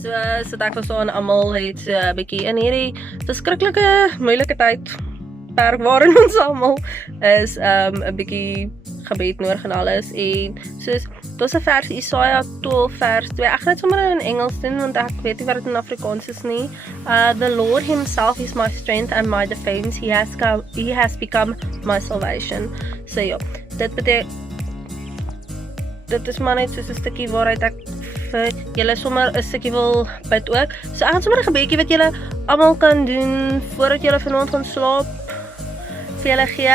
So sit ek verstaan almal het so 'n bietjie in hierdie verskriklike moeilike tyd perk waarin ons almal is 'n bietjie gebed nodig en alles en soos daar's 'n vers Jesaja 12 vers 2. Ek gaan dit sommer in Engels doen want ek weet nie wat dit in Afrikaans is nie. The Lord himself is my strength and my defense. He has become my salvation. So ja, dit is maar net soos 'n stukkie waaruit ek vir julle sommer 'n stukkie wil bid ook. So ek gaan sommer 'n gebedjie wat julle almal kan doen voordat julle vanaand gaan slaap vir julle gee.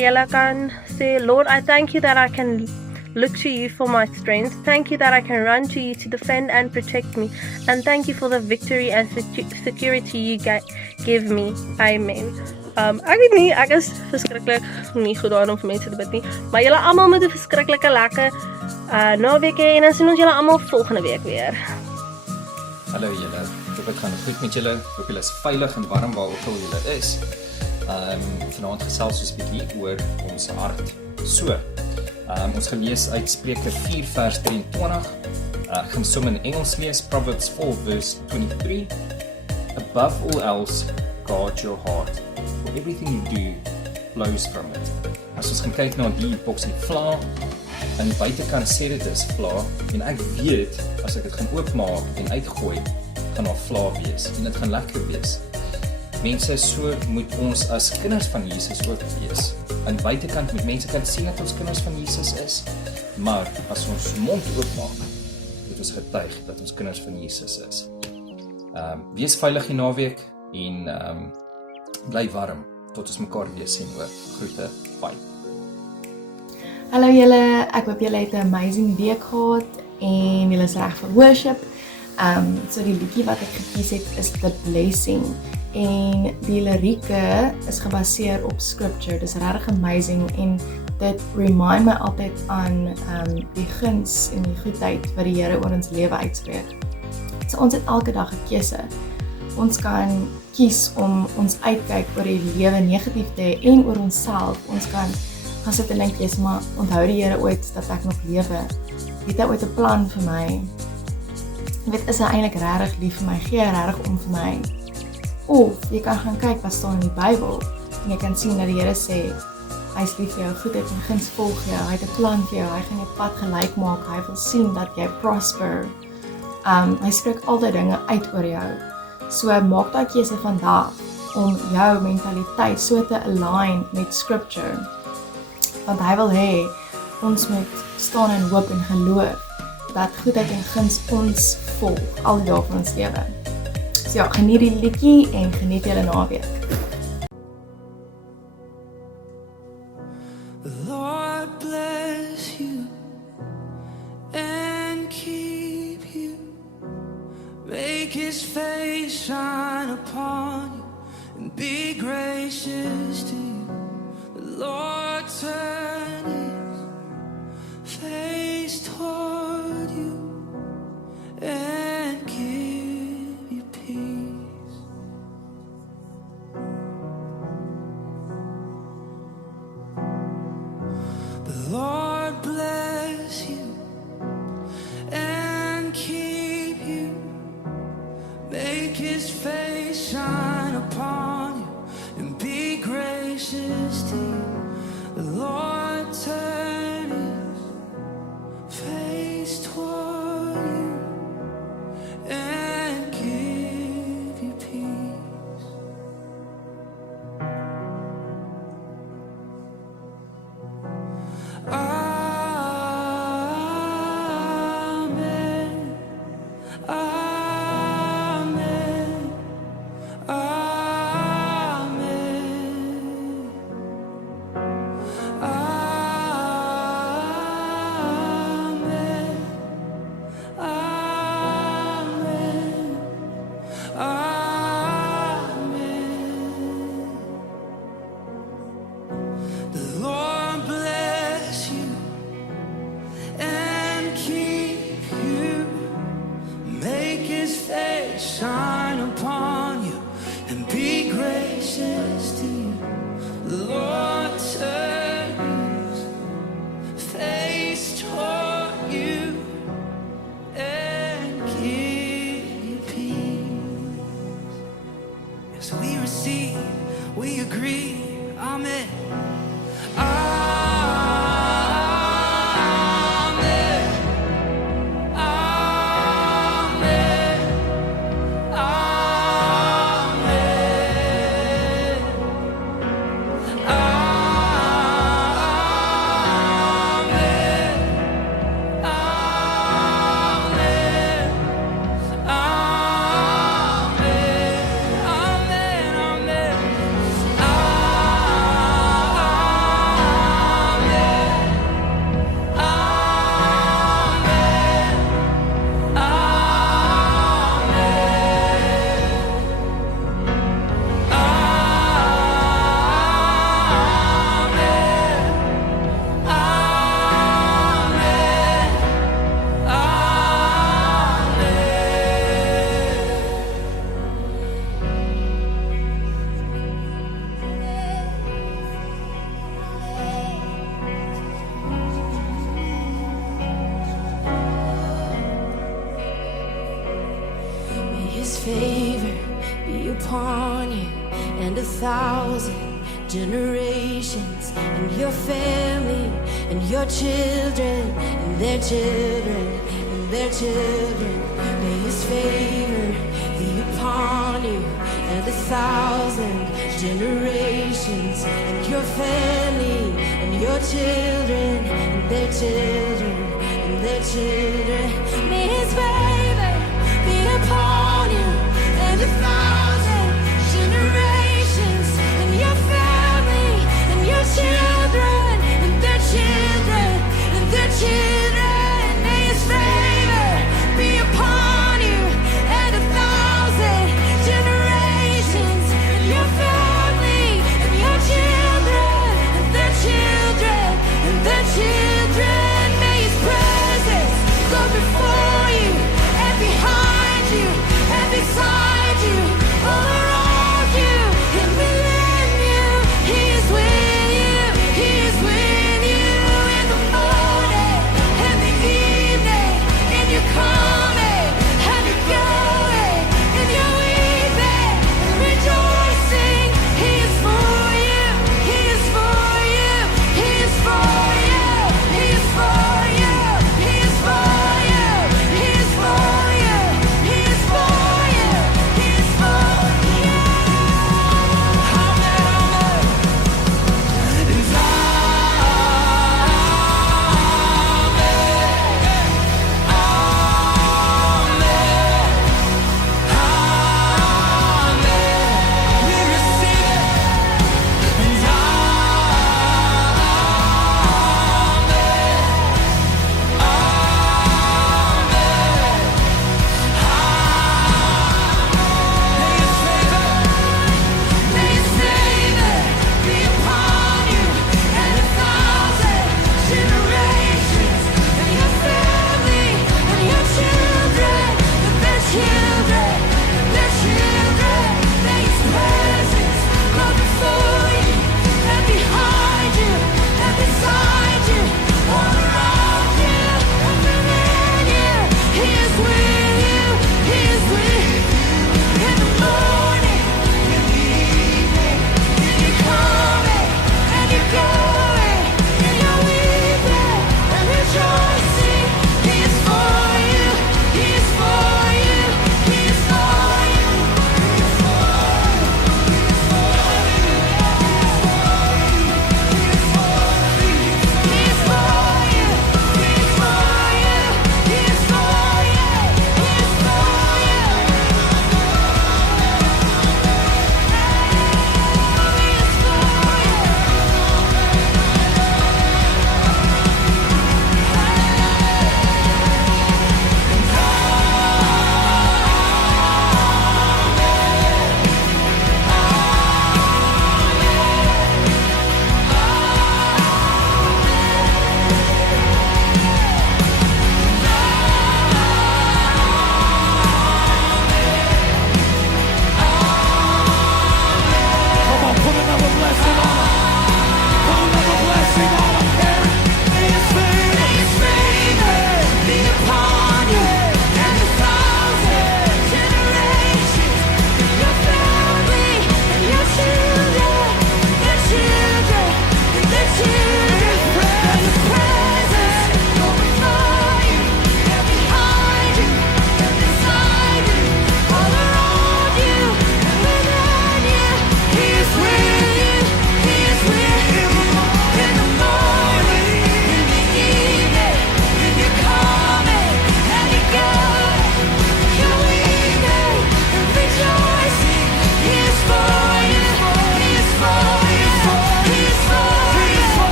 Julle kan sê, Lord, I thank you that I can look to you for my strength. Thank you that I can run to you to defend and protect me. And thank you for the victory and security you give me. Amen. Ek weet nie, ek is verskriklik nie goed daarin om vir mense te bid nie, maar julle almal moet 'n verskriklike lekker naweek hê en dan sien ons julle almal volgende week weer. Hallo julle, hoop dit gaan goed met julle, hoop julle is veilig en warm waar ook al julle is. Vanaand gesels ons 'n bietjie oor ons hart. So, ons gaan lees uit Spreuke 4 vers 23. Ek gaan som in Engels lees, Proverbs 4 verse 23. Above all else, guard your heart, for everything you do flows from it. As ons gaan kyk na die boksie vla, aan die buitekant sê dit is vla, en ek weet, as ek dit gaan oopmaak en uitgooi, gaan daar vla wees, en dit gaan lekker wees. Mense, so moet ons as kinders van Jesus ook wees. Aan die buitekant moet mense kan sien dat ons kinders van Jesus is, maar as ons mond oopmaak, moet ons getuig dat ons kinders van Jesus is. Wees veilig die naweek, en bly warm, tot ons mekaar weer sien hoor. Groete, bye. Hallo julle, ek hoop julle het 'n amazing week gehad en julle is reg vir worship. So die liedjie wat ek gekies het is The Blessing en die lirieke is gebaseer op scripture. Dis regtig amazing en dit remind my altyd aan die guns en die goedheid wat die Here oor ons lewe uitspreek. So ons het elke dag 'n keuse. Ons kan kies om ons uitkyk oor die lewe negatief te hê en oor onsself. Ons kan gaan sit en dink, yes, maar onthou die Here ooit dat ek nog lewe? Het hy ooit 'n plan vir my? Is hy eintlik regtig lief vir my? Gee hy regtig om vir my? Of jy kan gaan kyk wat staan in die Bybel en jy kan sien dat die Here sê hy is lief vir jou, goedheid en guns volg jou, hy het 'n plan vir jou, hy gaan jou pad gelyk maak, hy wil sien dat jy prosper. Hy spreek altyd dinge uit oor jou. So maak daai keuse vandag om jou mentaliteit so te align met scripture. Want hy wil hê ons moet staan in hoop en geloof dat goedheid en guns ons volg al die dae van ons lewe. So ja, geniet die liedjie en geniet julle naweek. The Lord bless you and keep you. Make his face shine upon you and be gracious to you. The Lord turn his face toward you and give you peace. The Lord bless you and keep you. Make his face shine upon you and be gracious to you. The Lord turn his face toward you and give you peace. Amen. Amen. Amen. Amen. Amen. Amen. The Lord bless you and keep you. Make his face shine upon you and be gracious to you. The Lord turn his face toward you and favor be upon you and 1,000 generations, and your family, and your children, and their children, and their children. May his favor be upon you and 1,000 generations, and your family, and your children, and their children, and their children. May his favor be upon you and 1,000 generations, and your family, and your children, and their children, and their children. May his favor be upon you and 1,000 generations, and your family, and your children, and their children, and their children. May his presence go before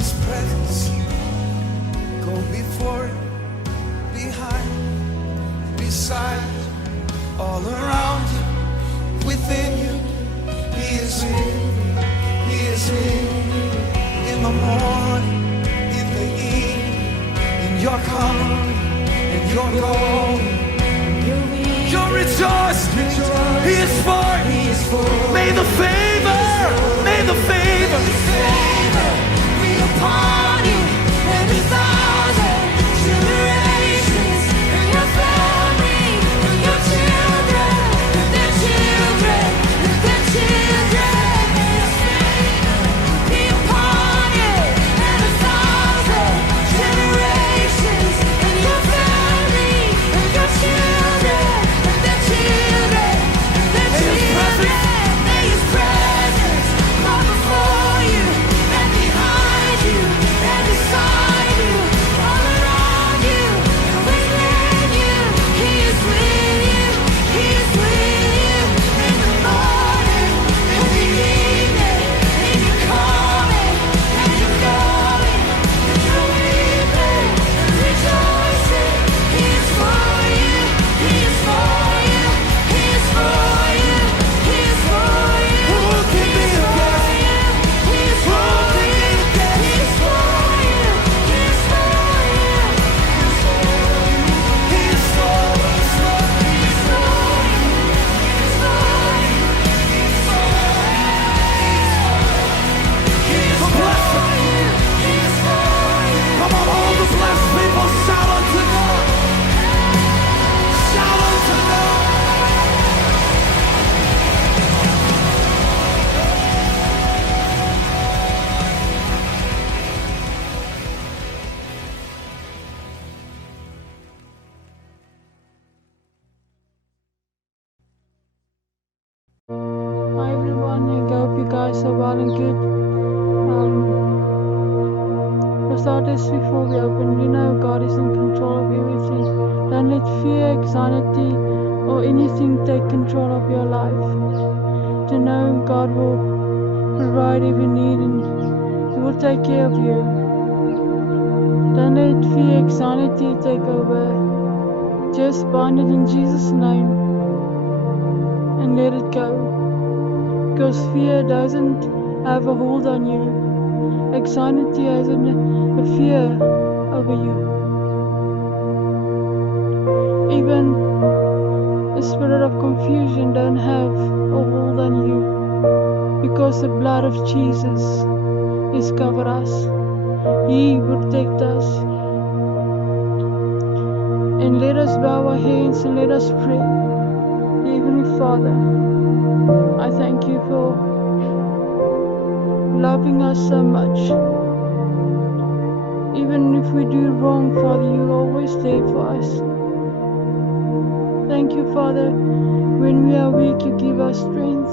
His presence. Go before you, behind, beside, all around you, within you. He is with you. He is with you. In the morning, in the evening, in your coming, in your going. You're rejoicing. He is for you. May the favor be upon you and 1,000 generations, and your family, and your children, and their children, and their children. May His favor be upon you and 1,000 generations, and your family, and your children, and their children, and their children. May His presence go before you and behind you and beside you, all around you and within you. He is with you. He is with you in the morning, in the evening, in your coming and your going, in your weeping and rejoicing. He is for you. He is for you. He is for you. He is for you. Who can be against you? He is for you. He is for you. He is for you. He is for us, Lord. He is for you. He is for you. He is for you. He is for you. He is for you. Come on, all the blessed people, shout unto God. Shout unto God. Hi everyone, I hope you guys are well and good. For starters, before we open, God is in control of everything. Don't let fear, anxiety, or anything take control of your life. To know God will provide every need and He will take care of you. Don't let fear, anxiety take over. Just bind it in Jesus' name and let it go. Because fear doesn't have a hold on you. Anxiety has a fear over you. Even the spirit of confusion don't have a hold on you. Because the blood of Jesus is covered us. He protect us. And let us bow our heads and let us pray. Heavenly Father, I thank you for loving us so much. Even if we do wrong, Father, you're always there for us. Thank you, Father, when we are weak, you give us strength.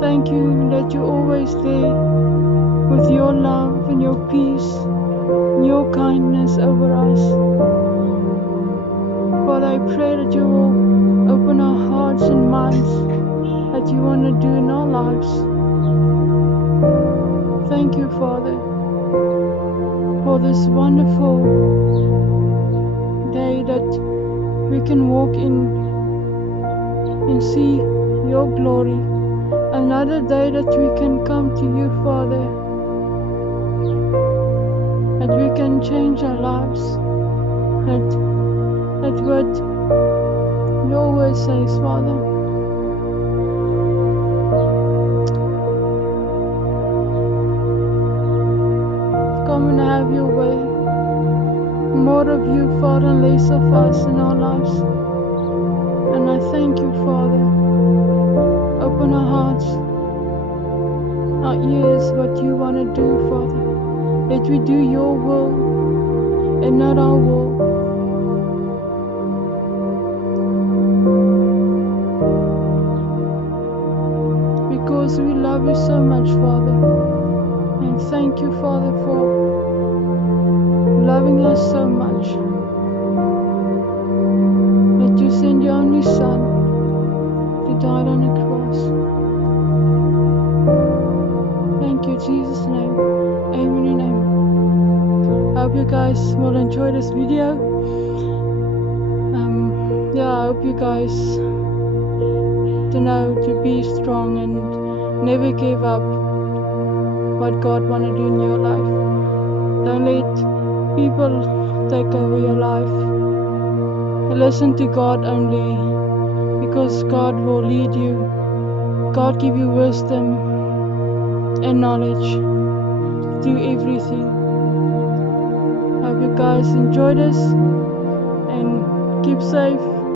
Thank you that you're always there with your love and your peace and your kindness over us. Father, I pray that you will open our hearts and minds that you want to do in our lives. Thank you, Father, for this wonderful day that we can walk in and see your glory. Another day that we can come to you, Father, that we can change our lives, that what your word says, Father. Come and have your way. More of you, Father, and less of us in our lives. And I thank you, Father. Open our hearts, our ears, what you want to do, Father. Let we do your will and not our will. Because we love you so much, Father. And thank you, Father, for loving us so much. That you sent your only Son to die on the cross. Jesus' name. Amen and amen. I hope you guys will enjoy this video. Yeah, I hope you guys to know to be strong and never give up what God want to do in your life. Don't let people take over your life. Listen to God only, because God will lead you. God give you wisdom and knowledge to do everything. I hope you guys enjoy this and keep safe.